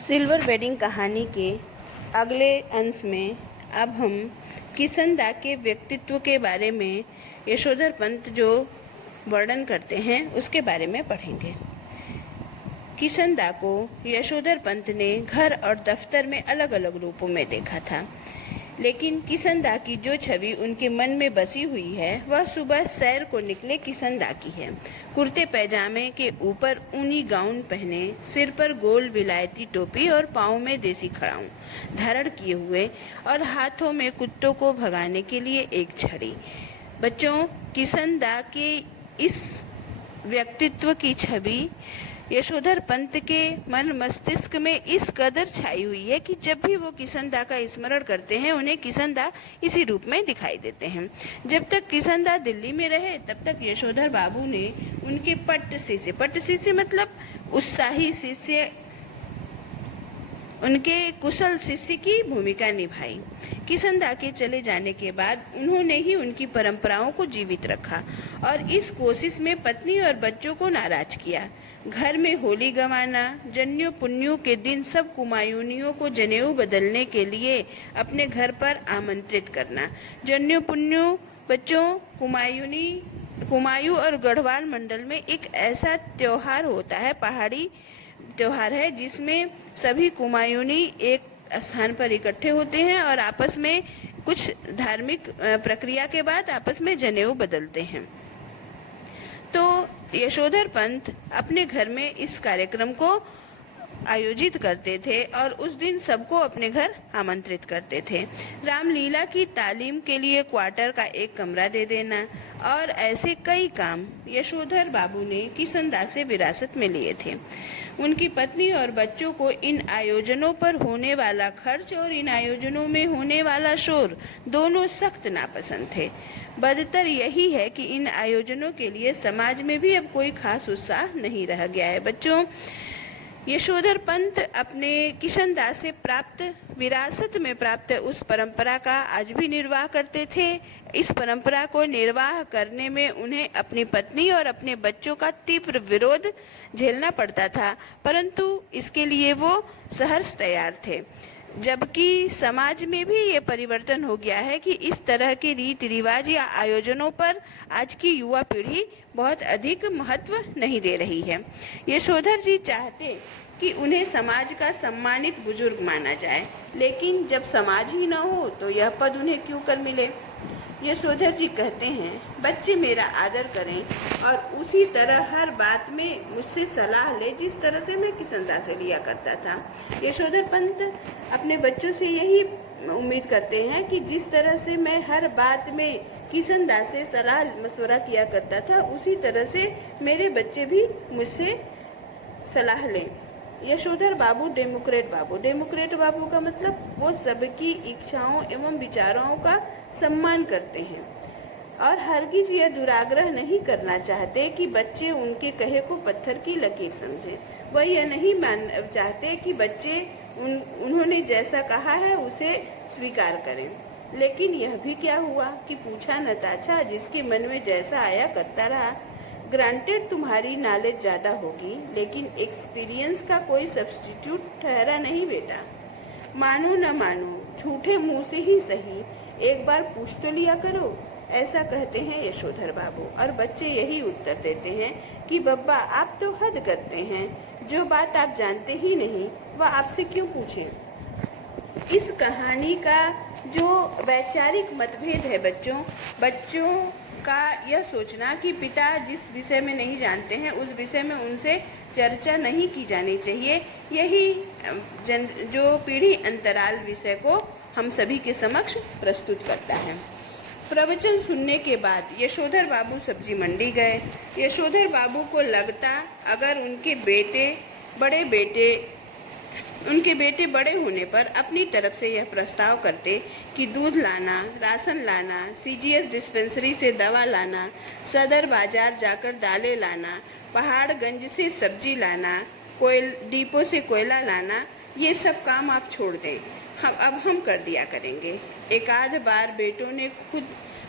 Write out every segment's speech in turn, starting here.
Silver wedding कहानी के अगले अंश में अब हम किशनदा के व्यक्तित्व के बारे में यशोधर पंत जो वर्णन करते हैं उसके बारे में पढ़ेंगे। किशनदा को यशोधर पंत ने घर और दफ्तर में अलग अलग रूपों में देखा था, लेकिन किशनदा की जो छवि उनके मन में बसी हुई है वह सुबह सैर को निकले किशनदा की है। कुर्ते पैजामे के ऊपर ऊनी गाउन पहने, सिर पर गोल विलायती टोपी और पाँव में देसी खड़ाऊं धारण किए हुए और हाथों में कुत्तों को भगाने के लिए एक छड़ी। बच्चों, किशनदा के इस व्यक्तित्व की छवि यशोधर पंत के मन मस्तिष्क में इस कदर छाई हुई है कि जब भी वो किशनदा का स्मरण करते हैं उन्हें किशनदा इसी रूप में दिखाई देते हैं। जब तक किशनदा दिल्ली में रहे तब तक यशोधर बाबू ने उनके पट्ट शिष्य मतलब उत्साही शिष्य, उनके कुशल शिष्य की भूमिका निभाई। किशनदा के चले जाने के बाद उन्होंने ही उनकी परंपराओं को जीवित रखा और इस कोशिश में पत्नी और बच्चों को नाराज किया। घर में होली गंवाना, जन्यों पुन्यों के दिन सब कुमायूनियों को जनेऊ बदलने के लिए अपने घर पर आमंत्रित करना। जन्यों पुन्यों बच्चों कुमायूं और गढ़वाल मंडल में एक ऐसा त्योहार होता है, पहाड़ी त्योहार है, जिसमें सभी कुमायूनी एक स्थान पर इकट्ठे होते हैं और आपस में कुछ धार्मिक प्रक्रिया के बाद आपस में जनेऊ बदलते हैं। तो यशोधर पंत अपने घर में इस कार्यक्रम को आयोजित करते थे और उस दिन सबको अपने घर आमंत्रित करते थे। रामलीला की तालीम के लिए क्वार्टर का एक कमरा दे देना और ऐसे कई काम यशोधर बाबू ने किशनदा से विरासत में लिए थे। उनकी पत्नी और बच्चों को इन आयोजनों पर होने वाला खर्च और इन आयोजनों में होने वाला शोर दोनों सख्त नापसंद थे। बदतर यही है कि इन आयोजनों के लिए समाज में भी अब कोई खास उत्साह नहीं रह गया है। बच्चों, यशोधर पंत अपने किशनदा से प्राप्त विरासत में प्राप्त उस परंपरा का आज भी निर्वाह करते थे। इस परंपरा को निर्वाह करने में उन्हें अपनी पत्नी और अपने बच्चों का तीव्र विरोध झेलना पड़ता था, परंतु इसके लिए वो सहर्ष तैयार थे। जबकि समाज में भी ये परिवर्तन हो गया है कि इस तरह के रीति रिवाज या आयोजनों पर आज की युवा पीढ़ी बहुत अधिक महत्व नहीं दे रही है। यशोधर जी चाहते कि उन्हें समाज का सम्मानित बुजुर्ग माना जाए, लेकिन जब समाज ही न हो तो यह पद उन्हें क्यों कर मिले। यशोधर जी कहते हैं, बच्चे मेरा आदर करें और उसी तरह हर बात में मुझसे सलाह ले जिस तरह से मैं किशनदा से लिया करता था। यशोधर पंत अपने बच्चों से यही उम्मीद करते हैं कि जिस तरह से मैं हर बात में किशनदा से सलाह मशवरा किया करता था उसी तरह से मेरे बच्चे भी मुझसे सलाह लें। यशोधर बाबू डेमोक्रेट बाबू का मतलब वो सबकी इच्छाओं एवं विचारों का सम्मान करते हैं और हरगिज यह दुराग्रह नहीं करना चाहते कि बच्चे उनके कहे को पत्थर की लकीर समझें। वह यह नहीं चाहते कि बच्चे उन्होंने जैसा कहा है उसे स्वीकार करें। लेकिन यह भी क्या हुआ कि पूछा नताशा, जिसके मन में जैसा आया करता रहा। ग्रांटेड तुम्हारी नॉलेज ज़्यादा होगी, लेकिन एक्सपीरियंस का कोई सब्स्टिट्यूट ठहरा नहीं बेटा। मानो न मानो, झूठे मुंह से ही सही, एक बार पूछ तो लिया करो, ऐसा कहते हैं यशोधर बाबू। और बच्चे यही उत्तर देते हैं कि बब्बा आप तो हद करते हैं, जो बात आप जानते ही नहीं वह आपसे क्यों पूछें। इस कहानी का जो वैचारिक मतभेद है बच्चों का यह सोचना कि पिता जिस विषय में नहीं जानते हैं उस विषय में उनसे चर्चा नहीं की जानी चाहिए, यही जो पीढ़ी अंतराल विषय को हम सभी के समक्ष प्रस्तुत करता है। प्रवचन सुनने के बाद यशोधर बाबू सब्जी मंडी गए। यशोधर बाबू को लगता अगर उनके बेटे बड़े होने पर अपनी तरफ से यह प्रस्ताव करते कि दूध लाना, राशन लाना, सीजीएस डिस्पेंसरी से दवा लाना, सदर बाजार जाकर दालें लाना, पहाड़गंज से सब्जी लाना, डिपो से कोयला लाना, ये सब काम आप छोड़ दें, अब हम कर दिया करेंगे। एक आध बार बेटों ने खुद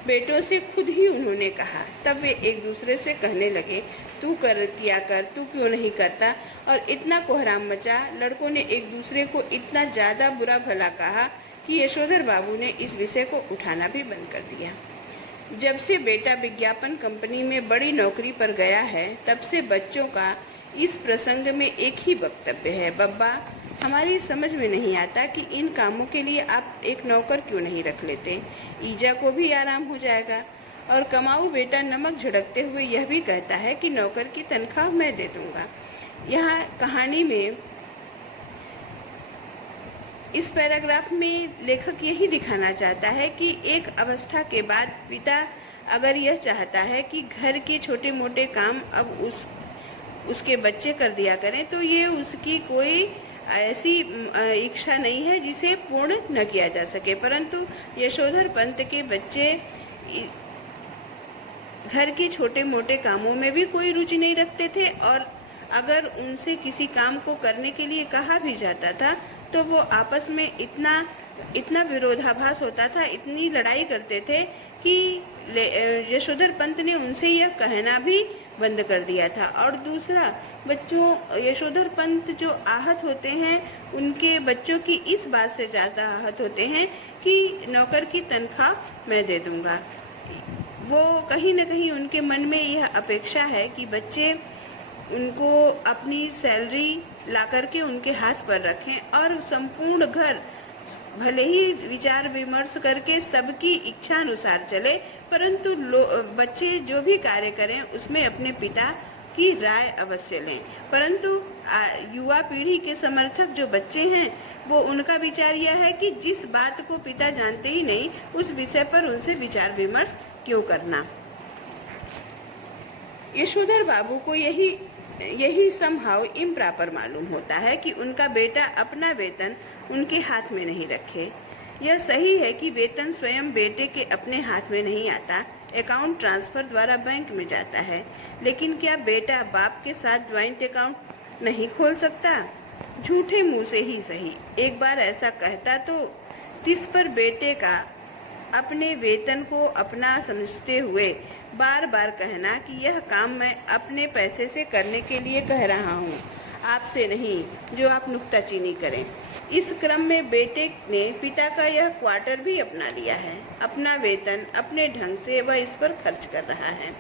बेटों से खुद ही उन्होंने कहा। तब वे एक दूसरे से कहने लगे, तू किया कर, तू क्यों नहीं करता। और इतना कोहराम मचा। लड़कों ने एक दूसरे को इतना ज़्यादा बुरा भला कहा कि यशोधर बाबू ने इस विषय को उठाना भी बंद कर दिया। जब से बेटा विज्ञापन कंपनी में बड़ी नौकरी पर गया है, तब से बच्चों का इस प्रसंग में एक ही वक्तव्य है, बब्बा हमारी समझ में नहीं आता कि इन कामों के लिए आप एक नौकर क्यों नहीं रख लेते। ईजा को भी आराम हो जाएगा। और कमाऊ बेटा नमक झड़कते हुए यह भी कहता है कि नौकर की तनख्वाह मैं दे दूंगा। यहाँ कहानी में इस पैराग्राफ में लेखक यही दिखाना चाहता है कि एक अवस्था के बाद पिता अगर यह चाहता है कि घर के छोटे मोटे काम अब उसके बच्चे कर दिया करें, तो ये उसकी कोई ऐसी इच्छा नहीं है जिसे पूर्ण न किया जा सके। परंतु यशोधर पंत के बच्चे घर के छोटे मोटे कामों में भी कोई रुचि नहीं रखते थे, और अगर उनसे किसी काम को करने के लिए कहा भी जाता था तो वो आपस में इतना विरोधाभास होता था, इतनी लड़ाई करते थे कि यशोधर पंत ने उनसे यह कहना भी बंद कर दिया था। और दूसरा, बच्चों यशोधर पंत जो आहत होते हैं, उनके बच्चों की इस बात से ज़्यादा आहत होते हैं कि नौकर की तनख्वाह मैं दे दूंगा। वो कहीं न कहीं उनके मन में यह अपेक्षा है कि बच्चे उनको अपनी सैलरी ला करके उनके हाथ पर रखें और संपूर्ण घर भले ही विचार विमर्श करके सबकी इच्छा अनुसार चले, परंतु बच्चे जो भी कार्य करें उसमें अपने पिता की राय अवश्य लें। परंतु युवा पीढ़ी के समर्थक जो बच्चे हैं, वो उनका विचार यह है कि जिस बात को पिता जानते ही नहीं, उस विषय पर उनसे विचार विमर्श क्यों करना। यशोधर बाबू को यही समहाउ इम्प्रॉपर मालूम होता है कि उनका बेटा अपना वेतन उनके हाथ में नहीं रखे। यह सही है कि वेतन स्वयं बेटे के अपने हाथ में नहीं आता, अकाउंट ट्रांसफर द्वारा बैंक में जाता है। लेकिन क्या बेटा बाप के साथ ज्वाइंट अकाउंट नहीं खोल सकता? झूठे मुंह से ही सही एक बार ऐसा कहता तो तिस पर बेटे का अपने वेतन को अपना समझते हुए बार बार कहना कि यह काम मैं अपने पैसे से करने के लिए कह रहा हूँ, आपसे नहीं, जो आप नुक्ताचीनी करें। इस क्रम में बेटे ने पिता का यह क्वार्टर भी अपना लिया है। अपना वेतन अपने ढंग से वह इस पर खर्च कर रहा है।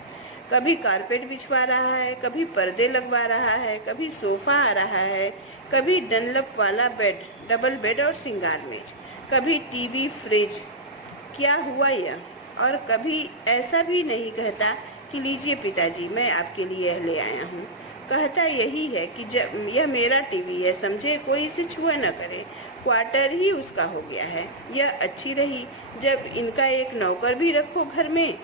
कभी कारपेट बिछवा रहा है, कभी पर्दे लगवा रहा है, कभी सोफा आ रहा है, कभी डनलप वाला बेड, डबल बेड और सिंगार मेज, कभी टीवी, फ्रिज। क्या हुआ यह? और कभी ऐसा भी नहीं कहता कि लीजिए पिताजी, मैं आपके लिए यह ले आया हूँ। कहता यही है कि जब यह मेरा टीवी है, समझे, कोई इसे छुआ न करे। क्वार्टर ही उसका हो गया है। यह अच्छी रही। जब इनका एक नौकर भी रखो घर में,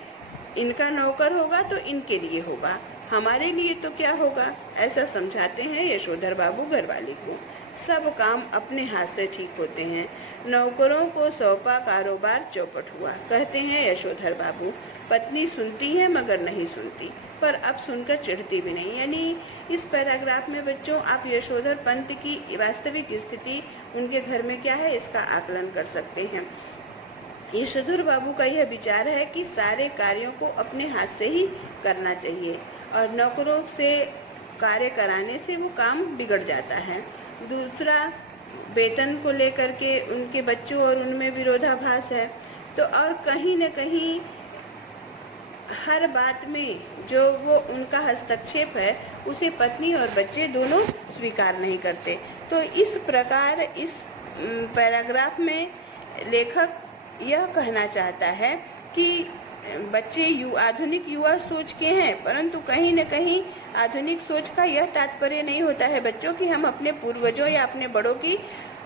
इनका नौकर होगा तो इनके लिए होगा, हमारे लिए तो क्या होगा, ऐसा समझाते हैं यशोधर बाबू घरवाली को। सब काम अपने हाथ से ठीक होते हैं। नौकरों को सौंपा कारोबार चौपट हुआ, कहते हैं यशोधर बाबू। पत्नी सुनती है मगर नहीं सुनती, पर अब सुनकर चिढ़ती भी नहीं। यानी इस पैराग्राफ में बच्चों आप यशोधर पंत की वास्तविक स्थिति उनके घर में क्या है, इसका आकलन कर सकते हैं। यशोधर बाबू का यह विचार है कि सारे कार्यों को अपने हाथ से ही करना चाहिए और नौकरों से कार्य कराने से वो काम बिगड़ जाता है। दूसरा, वेतन को लेकर के उनके बच्चों और उनमें विरोधाभास है। तो और कहीं न कहीं हर बात में जो वो उनका हस्तक्षेप है, उसे पत्नी और बच्चे दोनों स्वीकार नहीं करते। तो इस प्रकार इस पैराग्राफ में लेखक यह कहना चाहता है कि बच्चे आधुनिक युवा सोच के हैं, परंतु कहीं न कहीं आधुनिक सोच का यह तात्पर्य नहीं होता है बच्चों कि हम अपने पूर्वजों या अपने बड़ों की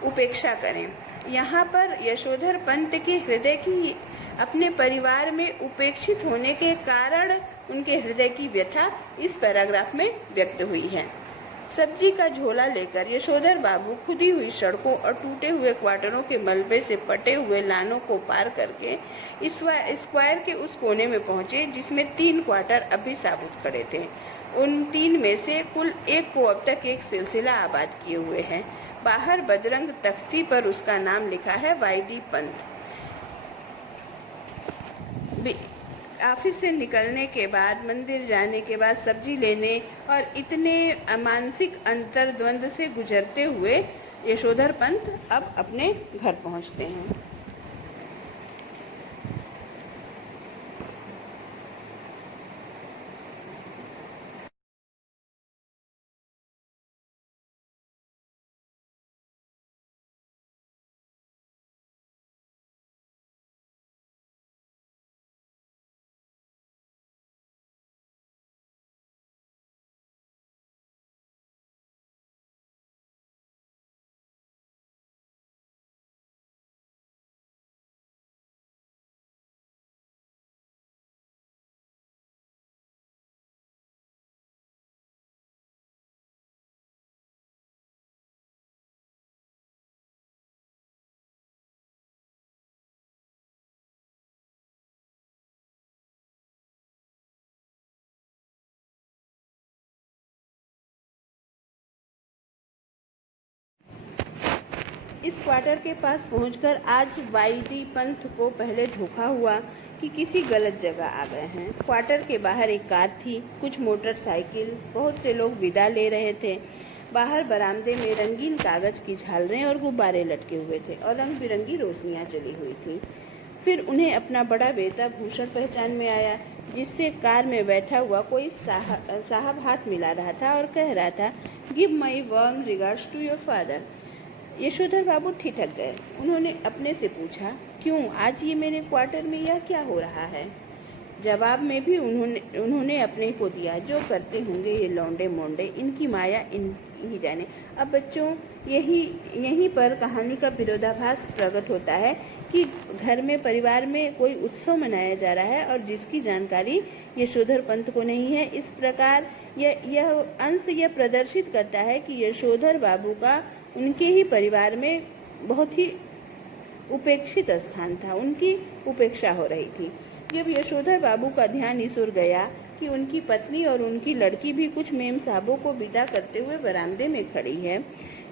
उपेक्षा करें। यहाँ पर यशोधर पंत के हृदय की अपने परिवार में उपेक्षित होने के कारण उनके हृदय की व्यथा इस पैराग्राफ में व्यक्त हुई है। सब्जी का झोला लेकर यशोधर बाबू खुदी हुई सड़कों और टूटे हुए क्वार्टरों के मलबे से पटे हुए लानों को पार करके स्क्वायर के उस कोने में पहुंचे जिसमें 3 क्वार्टर अभी साबुत खड़े थे। उन 3 में से कुल एक को अब तक एक सिलसिला आबाद किए हुए है। बाहर बजरंग तख्ती पर उसका नाम लिखा है वाईडी पंत। ऑफिस से निकलने के बाद, मंदिर जाने के बाद, सब्जी लेने और इतने मानसिक अंतर्द्वंद से गुजरते हुए यशोधर पंत अब अपने घर पहुंचते हैं। इस क्वार्टर के पास पहुंचकर आज वाईडी पंथ को पहले धोखा हुआ कि किसी गलत जगह आ गए हैं। क्वार्टर के बाहर एक कार थी, कुछ मोटरसाइकिल, बहुत से लोग विदा ले रहे थे। बाहर बरामदे में रंगीन कागज की झालरें और गुब्बारे लटके हुए थे और रंग बिरंगी रोशनियां जली हुई थी। फिर उन्हें अपना बड़ा बेटा भूषण पहचान में आया, जिससे कार में बैठा हुआ कोई साहब हाथ मिला रहा था और कह रहा था, give my warm regards to your father. Yashodhar Babu ठिठक गए। उन्होंने अपने से पूछा, क्यों आज ये मेरे क्वार्टर में यह क्या हो रहा है? जवाब में भी उन्होंने अपने को दिया, जो करते होंगे ये लौंडे मोंडे, इनकी माया इन ही जाने। अब बच्चों, यहीं पर कहानी का विरोधाभास प्रकट होता है कि घर में, परिवार में कोई उत्सव मनाया जा रहा है और जिसकी जानकारी यशोधर पंत को नहीं है। इस प्रकार यह अंश यह प्रदर्शित करता है कि यशोधर बाबू का उनके ही परिवार में बहुत ही उपेक्षित स्थान था, उनकी उपेक्षा हो रही थी। जब यशोधर बाबू का ध्यान इस ओर गया कि उनकी पत्नी और उनकी लड़की भी कुछ मेम साहबों को विदा करते हुए बरामदे में खड़ी है।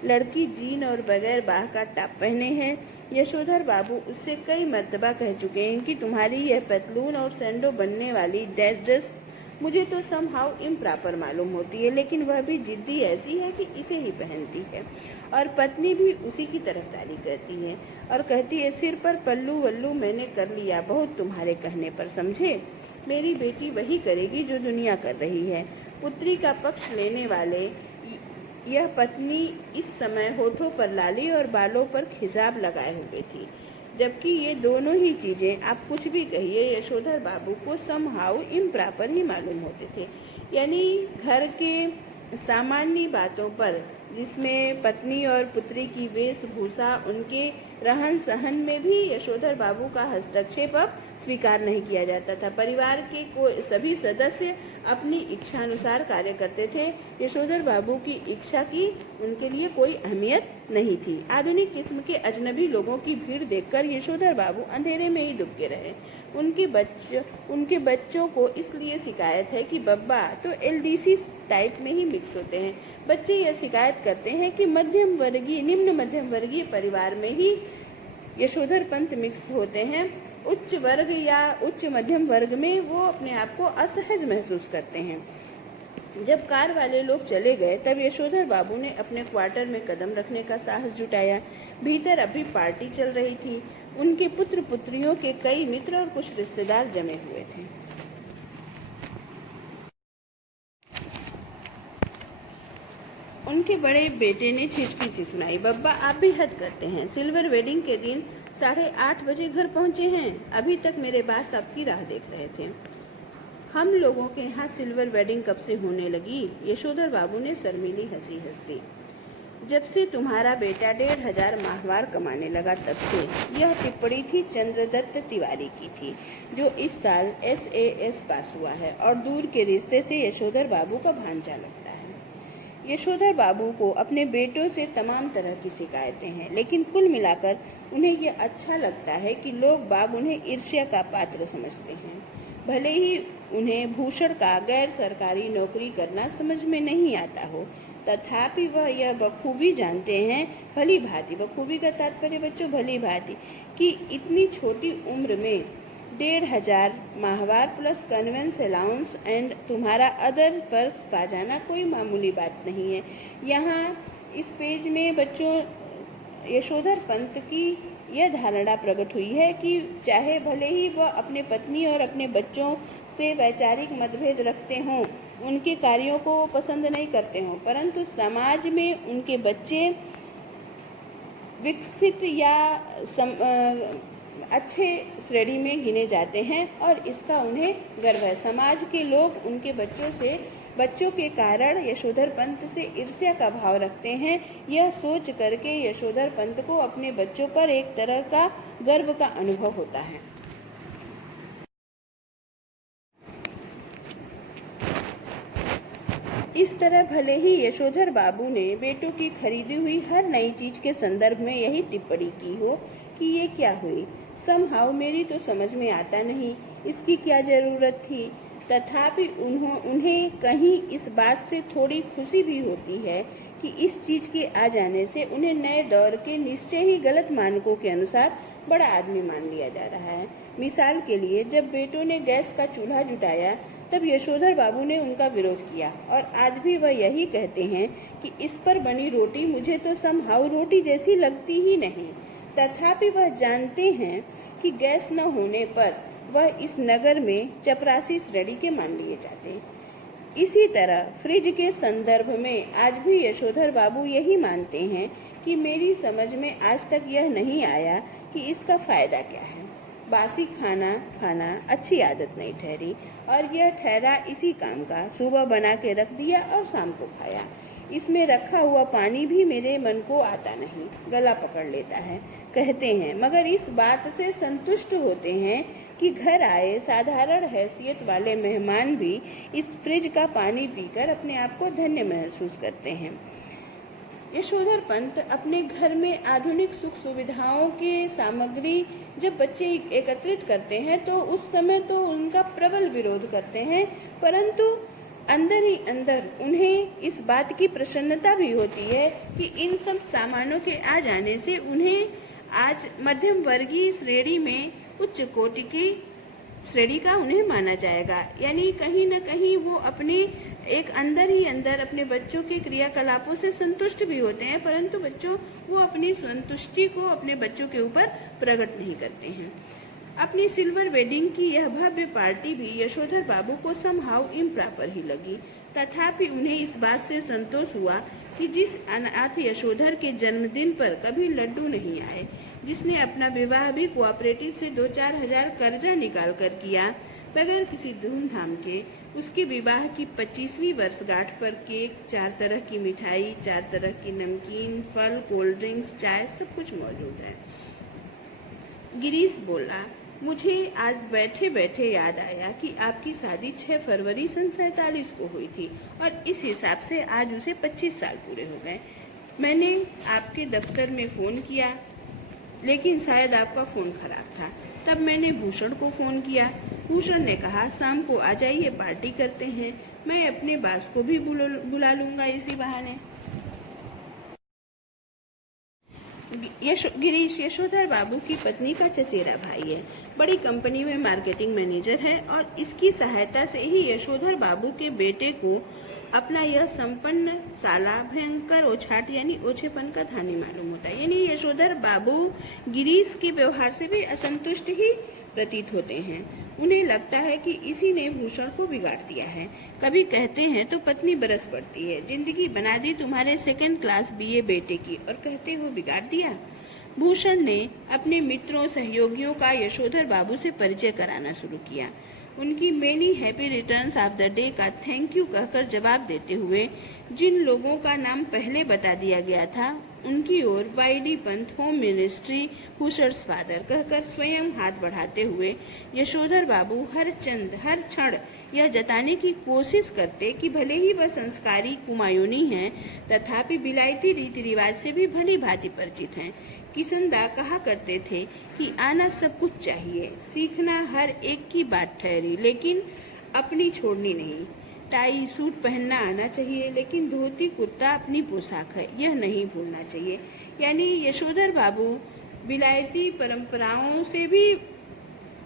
लड़की जीन और बगैर बाह का टॉप पहने हैं। यशोधर बाबू उससे कई मर्तबा कह चुके हैं कि तुम्हारी यह पतलून और सैंडो बनने वाली ड्रेस मुझे तो समहाउ इम्प्रॉपर मालूम होती है, लेकिन वह भी जिद्दी ऐसी है कि इसे ही पहनती है। और पत्नी भी उसी की तरफदारी करती है और कहती है, सिर पर पल्लू वल्लू मैंने कर लिया बहुत तुम्हारे कहने पर, समझे? मेरी बेटी वही करेगी जो दुनिया कर रही है। पुत्री का पक्ष लेने वाले यह पत्नी इस समय होठों पर लाली और बालों पर खिजाब लगाए हुए थी, जबकि ये दोनों ही चीज़ें, आप कुछ भी कहिए, यशोधर बाबू को समहाउ इम्प्रॉपर ही मालूम होते थे। यानी घर के सामान्य बातों पर, जिसमें पत्नी और पुत्री की वेशभूषा, उनके रहन सहन में भी यशोधर बाबू का हस्तक्षेप अब स्वीकार नहीं किया जाता था। परिवार के सभी सदस्य अपनी इच्छानुसार कार्य करते थे। यशोधर बाबू की इच्छा की उनके लिए कोई अहमियत नहीं थी। आधुनिक किस्म के अजनबी लोगों की भीड़ देखकर यशोधर बाबू अंधेरे में ही दुबके रहे। उनके बच्चों को इसलिए शिकायत है कि बब्बा तो एलडीसी टाइप में ही मिक्स होते हैं। बच्चे यह शिकायत करते हैं कि निम्न मध्यम वर्गीय परिवार में ही यशोधर पंत मिक्स होते हैं। उच्च वर्ग या उच्च मध्यम वर्ग में वो अपने आप को असहज महसूस करते हैं। जब कार वाले लोग चले गए तब यशोधर बाबू ने अपने क्वार्टर में कदम रखने का साहस जुटाया। भीतर अभी पार्टी चल रही थी। उनके पुत्र पुत्रियों के कई मित्र और कुछ रिश्तेदार जमे हुए थे। उनके बड़े बेटे ने छिचकी सी सुनाई, बब्बा आप भी हद करते हैं। सिल्वर वेडिंग के दिन 8:30 बजे घर पहुंचे हैं, अभी तक मेरे बास आपकी राह देख रहे थे। हम लोगों के यहाँ सिल्वर वेडिंग कब से होने लगी? यशोधर बाबू ने शर्मीली हंसी हंस दी। जब से तुम्हारा बेटा 1500 माहवार कमाने लगा तब से। यह टिप्पणी थी चंद्रदत्त तिवारी की थी, जो इस साल SAS पास हुआ है और दूर के रिश्ते से यशोधर बाबू का भांजा लगता है। यशोधर बाबू को अपने बेटों से तमाम तरह की शिकायतें हैं, लेकिन कुल मिलाकर उन्हें यह अच्छा लगता है कि लोग बाग उन्हें ईर्ष्या का पात्र समझते हैं। भले ही उन्हें भूषण का गैर सरकारी नौकरी करना समझ में नहीं आता हो, तथापि वह यह बखूबी जानते हैं, भली भांति, बखूबी का तात्पर्य बच्चों भली भांति, कि इतनी छोटी उम्र में 1,500 माहवार प्लस कन्वेंस अलाउंस एंड तुम्हारा अदर पर्क्स पा जाना कोई मामूली बात नहीं है। यहाँ इस पेज में बच्चों यशोधर पंत की यह धारणा प्रकट हुई है कि चाहे भले ही वह अपने पत्नी और अपने बच्चों से वैचारिक मतभेद रखते हों, उनके कार्यों को पसंद नहीं करते हों, परंतु समाज में उनके बच्चे विकसित या अच्छे श्रेणी में गिने जाते हैं और इसका उन्हें गर्व है। समाज के लोग उनके बच्चों के कारण यशोधर पंत से ईर्ष्या का भाव रखते हैं। यह सोच करके यशोधर पंत को अपने बच्चों पर एक तरह का गर्व का अनुभव होता है। इस तरह भले ही यशोधर बाबू ने बेटों की खरीदी हुई हर नई चीज के संदर्भ में यही टिप्पणी की हो कि ये क्या हुई, समहाउ मेरी तो समझ में आता नहीं, इसकी क्या जरूरत थी, तथापि उन्हें कहीं इस बात से थोड़ी खुशी भी होती है कि इस चीज के आ जाने से उन्हें नए दौर के निश्चय ही गलत मानकों के अनुसार बड़ा आदमी मान लिया जा रहा है। मिसाल के लिए जब बेटों ने गैस का चूल्हा जुटाया तब यशोधर बाबू ने उनका विरोध किया और आज भी वह यही कहते हैं कि इस पर बनी रोटी मुझे तो समहाउ रोटी जैसी लगती ही नहीं। तथापि वह जानते हैं कि गैस न होने पर वह इस नगर में चपरासी श्रेणी के मान लिए जाते। इसी तरह फ्रिज के संदर्भ में आज भी यशोधर बाबू यही मानते हैं कि मेरी समझ में आज तक यह नहीं आया कि इसका फायदा क्या है। बासी खाना खाना अच्छी आदत नहीं ठहरी और यह ठहरा इसी काम का, सुबह बना के रख दिया और शाम को खाया। इसमें रखा हुआ पानी भी मेरे मन को आता नहीं, गला पकड़ लेता है, कहते हैं, मगर इस बात से संतुष्ट होते हैं कि घर आए साधारण हैसियत वाले मेहमान भी इस फ्रिज का पानी पीकर अपने आप को धन्य महसूस करते हैं। यशोधर पंत अपने घर में आधुनिक सुख सुविधाओं के सामग्री जब बच्चे एकत्रित करते हैं तो उस समय तो उनका प्रबल विरोध करते हैं, परंतु अंदर ही अंदर उन्हें इस बात की प्रसन्नता भी होती है कि इन सब सामानों के आ जाने से उन्हें आज मध्यम वर्गीय श्रेणी में उच्च कोटि की श्रेणी का उन्हें माना जाएगा। यानी कहीं न कहीं वो अपने एक अंदर ही अंदर अपने बच्चों के क्रियाकलापों से संतुष्ट भी होते हैं, परंतु वो अपनी संतुष्टि को अपने बच्चों के ऊपर प्रकट नहीं करते हैं। अपनी सिल्वर वेडिंग की यह भव्य पार्टी भी यशोधर बाबू को समहाउ इम्प्रॉपर ही लगी, तथापि उन्हें इस बात से संतोष हुआ कि जिस अनाथ यशोधर के जन्मदिन पर कभी लड्डू नहीं आए, जिसने अपना विवाह भी कोऑपरेटिव से 2-4 हजार कर्जा निकाल कर किया बगैर किसी धूमधाम के, उसके विवाह की 25वीं वर्षगांठ पर केक, 4 तरह की मिठाई, 4 तरह की नमकीन, फल, कोल्ड ड्रिंक्स, चाय सब कुछ मौजूद है। गिरीश बोला, मुझे आज बैठे बैठे याद आया कि आपकी शादी 6 फरवरी सन 47 को हुई थी और इस हिसाब से आज उसे 25 साल पूरे हो गए। मैंने आपके दफ्तर में फ़ोन किया, लेकिन शायद आपका फ़ोन खराब था। तब मैंने भूषण को फ़ोन किया। भूषण ने कहा शाम को आ जाइए, पार्टी करते हैं। मैं अपने बास को भी बुला लूँगा इसी बहाने। गिरीश यशोधर बाबू की पत्नी का चचेरा भाई है, बड़ी कंपनी में मार्केटिंग मैनेजर है और इसकी सहायता से ही यशोधर बाबू के बेटे को अपना यह संपन्न साला भयंकर ओछाट यानी ओछेपन का धानी मालूम होता है। यानी यशोधर बाबू गिरीश के व्यवहार से भी असंतुष्ट ही प्रतीत होते हैं। उन्हें लगता है कि इसी ने भूषण को बिगाड़ दिया है। कभी कहते हैं तो पत्नी बरस पड़ती है, जिंदगी बना दी तुम्हारे 2nd क्लास BA बेटे की और कहते हो बिगाड़ दिया। भूषण ने अपने मित्रों सहयोगियों का यशोधर बाबू से परिचय कराना शुरू किया। उनकी many happy returns of the day का थैंक यू कहकर जवाब देते हुए जिन लोगों का नाम पहले बता दिया गया था उनकी ओर YD पंत होम मिनिस्ट्री हुशर्स फादर कहकर स्वयं हाथ बढ़ाते हुए यशोधर बाबू हर क्षण यह जताने की कोशिश करते कि भले ही वह संस्कारी कुमायूनी हैं, तथापि विलायती रीति रिवाज से भी भली भांति परिचित हैं। किशनदा कहा करते थे कि आना सब कुछ चाहिए, सीखना हर एक की बात ठहरी, लेकिन अपनी छोड़नी नहीं। टाई सूट पहनना आना चाहिए, लेकिन धोती कुर्ता अपनी पोशाक है, यह नहीं भूलना चाहिए। यानी यशोधर बाबू विलायती परंपराओं से भी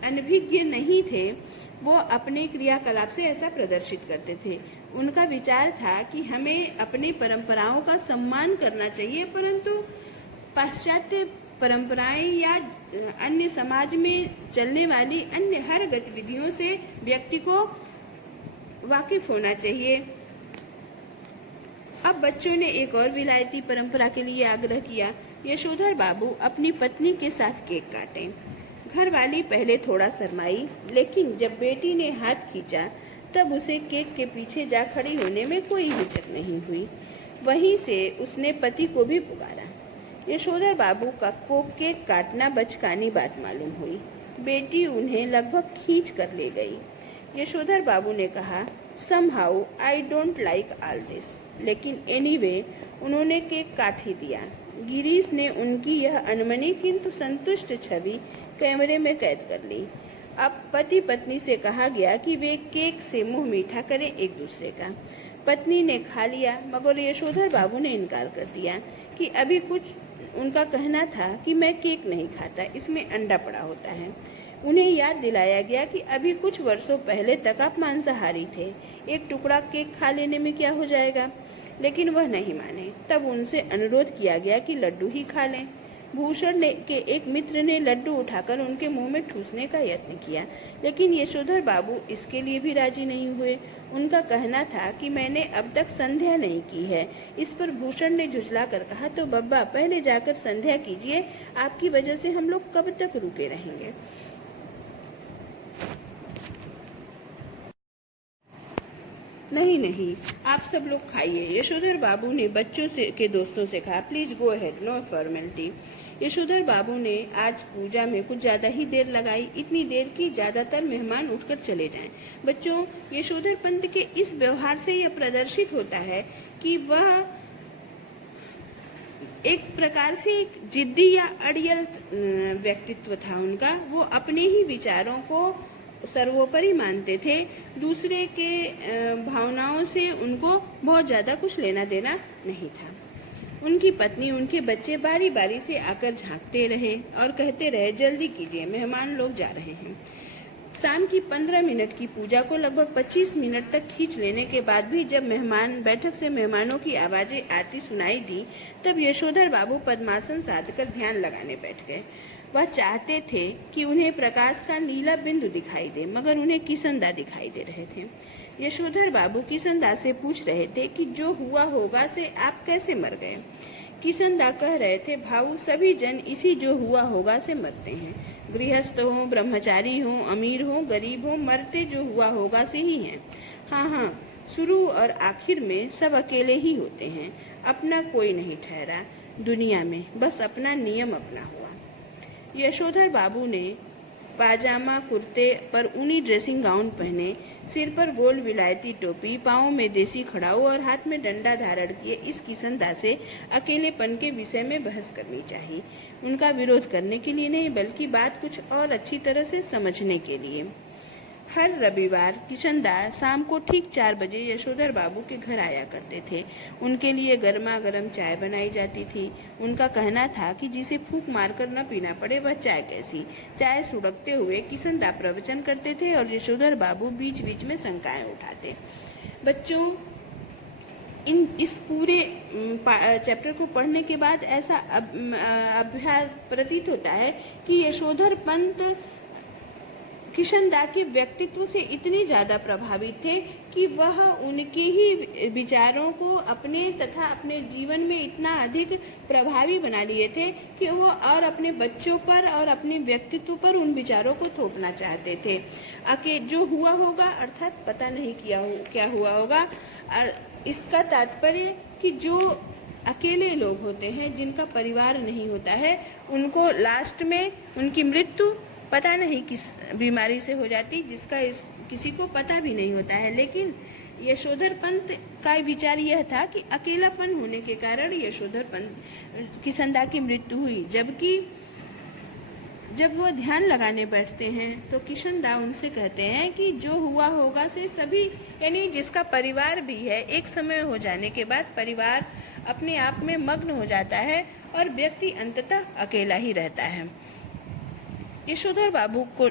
अनभिज्ञ नहीं थे, वो अपने क्रियाकलाप से ऐसा प्रदर्शित करते थे। उनका विचार था कि हमें अपनी परंपराओं का सम्मान करना चाहिए, परंतु पाश्चात्य परंपराएं या अन्य समाज में चलने वाली अन्य हर गतिविधियों से व्यक्ति को वाकिफ होना चाहिए। अब बच्चों ने एक और विलायती परंपरा के लिए आग्रह किया। यशोधर बाबू अपनी पत्नी के साथ केक काटें। घरवाली पहले थोड़ा शर्माई, लेकिन जब बेटी ने हाथ खींचा तब उसे केक के पीछे जा खड़ी होने में कोई हिचक नहीं हुई। वहीं से उसने पति को भी पुकारा। यशोधर बाबू को केक काटना बचकानी बात मालूम हुई। बेटी उन्हें लगभग खींच कर ले गई। यशोधर बाबू ने कहा, somehow I don't like all this, लेकिन anyway उन्होंने केक काट ही दिया। गिरीश ने उनकी यह अनमनी किंतु संतुष्ट छवि कैमरे में कैद कर ली। अब पति पत्नी से कहा गया कि वे केक से मुंह मीठा करें एक दूसरे का। पत्नी ने खा लिया, मगर यशोधर बाबू ने इनकार कर दिया कि अभी कुछ उनका कहना था कि मैं केक नहीं खाता, इसमें अंडा पड़ा होता है। उन्हें याद दिलाया गया कि अभी कुछ वर्षों पहले तक आप मांसाहारी थे, एक टुकड़ा केक खा लेने में क्या हो जाएगा, लेकिन वह नहीं माने। तब उनसे अनुरोध किया गया कि लड्डू ही खा लें। भूषण के एक मित्र ने लड्डू उठाकर उनके मुंह में ठूसने का यत्न किया, लेकिन यशोधर बाबू इसके लिए भी राजी नहीं हुए। उनका कहना था कि मैंने अब तक संध्या नहीं की है। इस पर भूषण ने झुठला कर कहा, तो बब्बा पहले जाकर संध्या कीजिए, आपकी वजह से हम लोग कब तक रुके रहेंगे। नहीं नहीं, आप सब लोग खाइए। यशोधर बाबू ने बच्चों के दोस्तों से कहा, please go ahead, no formality. Yashodhar Babu ने आज पूजा में कुछ ज्यादा ही देर लगाई, इतनी देर कि ज्यादातर मेहमान उठकर चले जाएं। बच्चों, यशोधर पंत के इस व्यवहार से यह प्रदर्शित होता है कि वह एक प्रकार से एक जिद्दी या अड़ियल व्यक्तित्व था उनका। वो अपने ही विचारों को सर्वोपरि मानते थे, दूसरे के भावनाओं से उनको बहुत ज़्यादा कुछ लेना देना नहीं था। उनकी पत्नी, उनके बच्चे बारी बारी से आकर झांकते रहे और कहते रहे, जल्दी कीजिए, मेहमान लोग जा रहे हैं। शाम की 15 मिनट की पूजा को लगभग 25 मिनट तक खींच लेने के बाद भी जब बैठक से मेहमानों की आवाज़ें आती सुनाई दी, तब यशोधर बाबू पद्मासन साधकर ध्यान लगाने बैठ गए। वह चाहते थे कि उन्हें प्रकाश का नीला बिंदु दिखाई दे, मगर उन्हें किसनदा दिखाई दे रहे थे। यशोधर बाबू किसनदा से पूछ रहे थे कि जो हुआ होगा से आप कैसे मर गए। किसनदा कह रहे थे, भाऊ, सभी जन इसी जो हुआ होगा से मरते हैं। गृहस्थ हो, ब्रह्मचारी हो, अमीर हो, गरीब हो, मरते जो हुआ होगा से ही हैं। हाँ, शुरू और आखिर में सब अकेले ही होते हैं। अपना कोई नहीं ठहरा दुनिया में, बस अपना नियम अपना हुआ। यशोधर बाबू ने पाजामा कुर्ते पर ऊनी ड्रेसिंग गाउन पहने, सिर पर गोल विलायती टोपी, पाँव में देसी खड़ाऊ और हाथ में डंडा धारण किए इस किसनदा से अकेलेपन के विषय में बहस करनी चाहिए। उनका विरोध करने के लिए नहीं, बल्कि बात कुछ और अच्छी तरह से समझने के लिए। हर रविवार किशनदा शाम को ठीक 4 बजे यशोधर बाबू के घर आया करते थे। उनके लिए गर्मा गर्म चाय बनाई जाती थी। उनका कहना था कि जिसे फूंक मारकर न पीना पड़े वह चाय कैसी। चाय सुड़कते हुए किशनदा प्रवचन करते थे और यशोधर बाबू बीच बीच में शंकाएं उठाते। बच्चों, इस पूरे चैप्टर को पढ़ने के बाद ऐसा अभ्यास प्रतीत होता है कि यशोधर पंत किशनदा के व्यक्तित्व से इतने ज़्यादा प्रभावित थे कि वह उनके ही विचारों को अपने तथा अपने जीवन में इतना अधिक प्रभावी बना लिए थे कि वो और अपने बच्चों पर और अपने व्यक्तित्व पर उन विचारों को थोपना चाहते थे। जो हुआ होगा अर्थात पता नहीं क्या हुआ होगा। और इसका तात्पर्य कि जो अकेले लोग होते हैं, जिनका परिवार नहीं होता है, उनको लास्ट में उनकी मृत्यु पता नहीं किस बीमारी से हो जाती, जिसका किसी को पता भी नहीं होता है। लेकिन यशोधर पंत का विचार यह था कि अकेलापन होने के कारण यशोधर पंत किशनदा की मृत्यु हुई। जबकि जब वो ध्यान लगाने बैठते हैं तो किशनदा उनसे कहते हैं कि जो हुआ होगा से सभी, यानी जिसका परिवार भी है, एक समय हो जाने के बाद परिवार अपने आप में मग्न हो जाता है और व्यक्ति अंततः अकेला ही रहता है। यशोधर बाबू को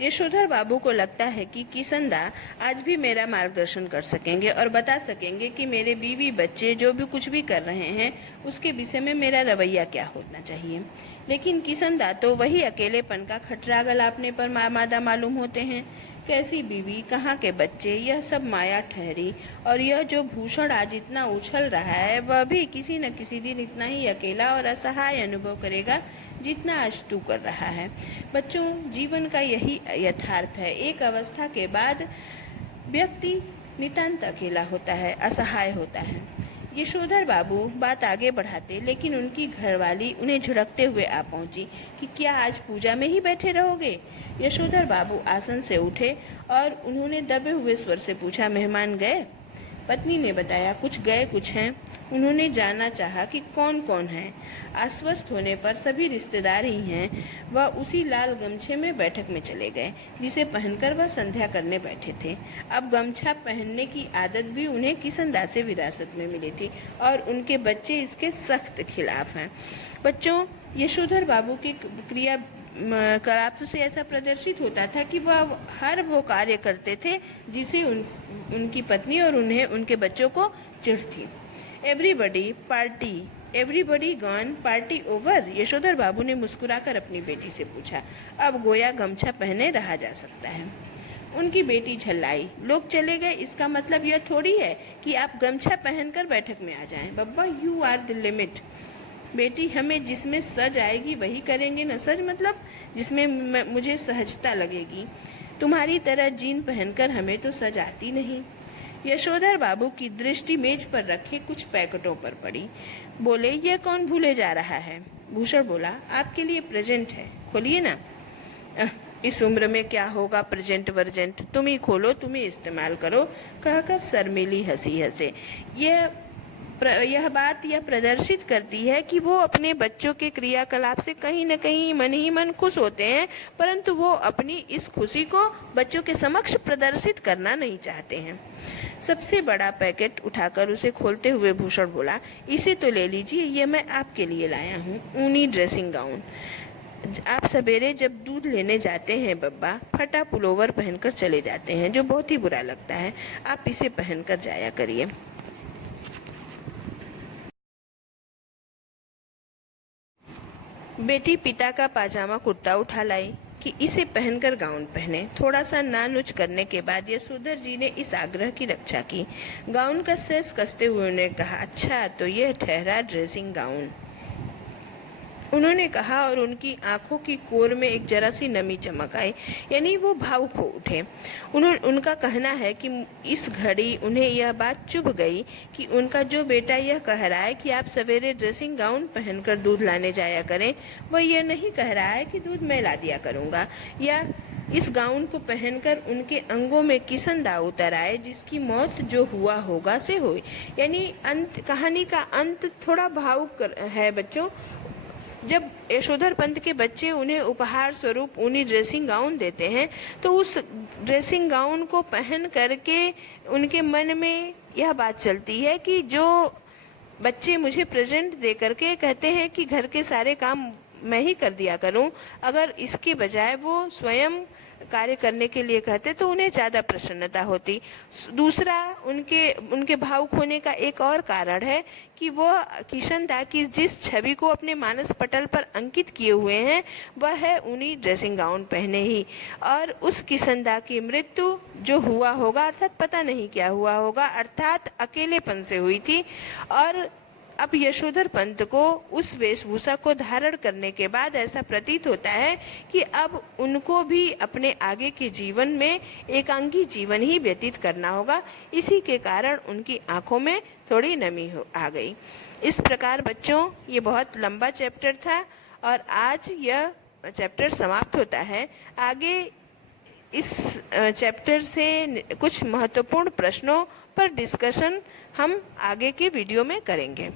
यशोधर बाबू को लगता है कि किसंदा आज भी मेरा मार्गदर्शन कर सकेंगे और बता सकेंगे कि मेरे बीवी बच्चे जो भी कुछ भी कर रहे हैं उसके विषय में मेरा रवैया क्या होना चाहिए। लेकिन किसंदा तो वही अकेलेपन का खटरा गलापने पर मादा मालूम होते हैं। कैसी बीवी, कहाँ के बच्चे, यह सब माया ठहरी। और यह जो भूषण आज इतना उछल रहा है वह भी किसी न किसी दिन इतना ही अकेला और असहाय अनुभव करेगा जितना आज तू कर रहा है। बच्चों, जीवन का यही यथार्थ है। एक अवस्था के बाद व्यक्ति नितांत अकेला होता है, असहाय होता है। यशोधर बाबू बात आगे बढ़ाते, लेकिन उनकी घरवाली उन्हें झुड़कते हुए आ पहुंची कि क्या आज पूजा में ही बैठे रहोगे। यशोधर बाबू आसन से उठे और उन्होंने दबे हुए स्वर से पूछा, मेहमान गए? पत्नी ने बताया, कुछ गए कुछ हैं। उन्होंने जानना चाहा कि कौन कौन है। आश्वस्त होने पर सभी रिश्तेदार ही हैं। वह उसी लाल गमछे में बैठक में चले गए जिसे पहनकर वह संध्या करने बैठे थे। अब गमछा पहनने की आदत भी उन्हें किसंदा से विरासत में मिली थी और उनके बच्चे इसके सख्त खिलाफ हैं। बच्चों, यशोधर बाबू की क्रिया कलाप से ऐसा प्रदर्शित होता था कि वह हर वो कार्य करते थे जिसे उनकी पत्नी और उन्हें उनके बच्चों को चिढ़ थी। Everybody party, everybody gone, party over? Yashodhar Babu ने मुस्कुराकर अपनी बेटी से पूछा। अब गोया गमछा पहने रहा जा सकता है। उनकी बेटी झल्लाई, लोग चले गए इसका मतलब यह थोड़ी है कि आप गमछा पहनकर बैठक में आ जाएं। बब्बा, यू आर द लिमिट। बेटी, हमें जिसमें सज आएगी वही करेंगे न। सज मतलब जिसमें मुझे सहजता लगेगी। तुम्हारी तरह जीन पहनकर हमें तो सज आती नहीं। यशोधर बाबू की दृष्टि मेज पर रखे कुछ पैकेटों पर पड़ी। बोले, यह कौन भूले जा रहा है? भूषण बोला, आपके लिए प्रेजेंट है, खोलिए ना। इस उम्र में क्या होगा प्रेजेंट वर्जेंट, तुम ही खोलो, तुम ही इस्तेमाल करो, कहकर शर्मीली हंसी हंसे। यह बात यह प्रदर्शित करती है कि वो अपने बच्चों के क्रियाकलाप से कहीं न कहीं मन ही मन खुश होते हैं, परंतु वो अपनी इस खुशी को बच्चों के समक्ष प्रदर्शित करना नहीं चाहते हैं। सबसे बड़ा पैकेट उठाकर उसे खोलते हुए भूषण बोला, इसे तो ले लीजिए, ये मैं आपके लिए लाया हूँ, ऊनी ड्रेसिंग गाउन। आप सवेरे जब दूध लेने जाते हैं बब्बा, फटा पुलोवर पहनकर चले जाते हैं जो बहुत ही बुरा लगता है। आप इसे पहनकर जाया करिए। बेटी पिता का पाजामा कुर्ता उठा लाई कि इसे पहनकर गाउन पहने। थोड़ा सा नानुच करने के बाद यशोधर जी ने इस आग्रह की रक्षा की। गाउन का सेस कसते हुए उन्होंने कहा, अच्छा तो यह ठहरा ड्रेसिंग गाउन, उन्होंने कहा और उनकी आंखों की कोर में एक जरा सी नमी चमक आई, यानी वो भावुक हो उठे। उनका कहना है कि इस घड़ी उन्हें यह बात चुभ गई कि उनका जो बेटा यह कह रहा है कि आप सवेरे ड्रेसिंग गाउन पहनकर दूध लाने जाया करें, वह यह नहीं कह रहा है कि दूध मैं ला दिया करूँगा, या इस गाउन को पहनकर उनके अंगों में किसंदा उतर आए जिसकी मौत जो हुआ होगा से हुई। यानी कहानी का अंत थोड़ा भावुक है बच्चों। जब यशोधर पंत के बच्चे उन्हें उपहार स्वरूप ऊनी ड्रेसिंग गाउन देते हैं तो उस ड्रेसिंग गाउन को पहन करके उनके मन में यह बात चलती है कि जो बच्चे मुझे प्रेजेंट दे करके कहते हैं कि घर के सारे काम मैं ही कर दिया करूं, अगर इसके बजाय वो स्वयं कार्य करने के लिए कहते तो उन्हें ज़्यादा प्रसन्नता होती। दूसरा, उनके भावुक होने का एक और कारण है कि वो किशनदा की जिस छवि को अपने मानस पटल पर अंकित किए हुए हैं वह है ऊनी ड्रेसिंग गाउन पहने ही। और उस किशनदा की मृत्यु जो हुआ होगा, अर्थात पता नहीं क्या हुआ होगा, अर्थात अकेलेपन से हुई थी। और अब यशोधर पंत को उस वेशभूषा को धारण करने के बाद ऐसा प्रतीत होता है कि अब उनको भी अपने आगे के जीवन में एकांगी जीवन ही व्यतीत करना होगा। इसी के कारण उनकी आंखों में थोड़ी नमी आ गई। इस प्रकार बच्चों, ये बहुत लंबा चैप्टर था और आज यह चैप्टर समाप्त होता है। आगे इस चैप्टर से कुछ महत्वपूर्ण प्रश्नों पर डिस्कशन हम आगे के वीडियो में करेंगे।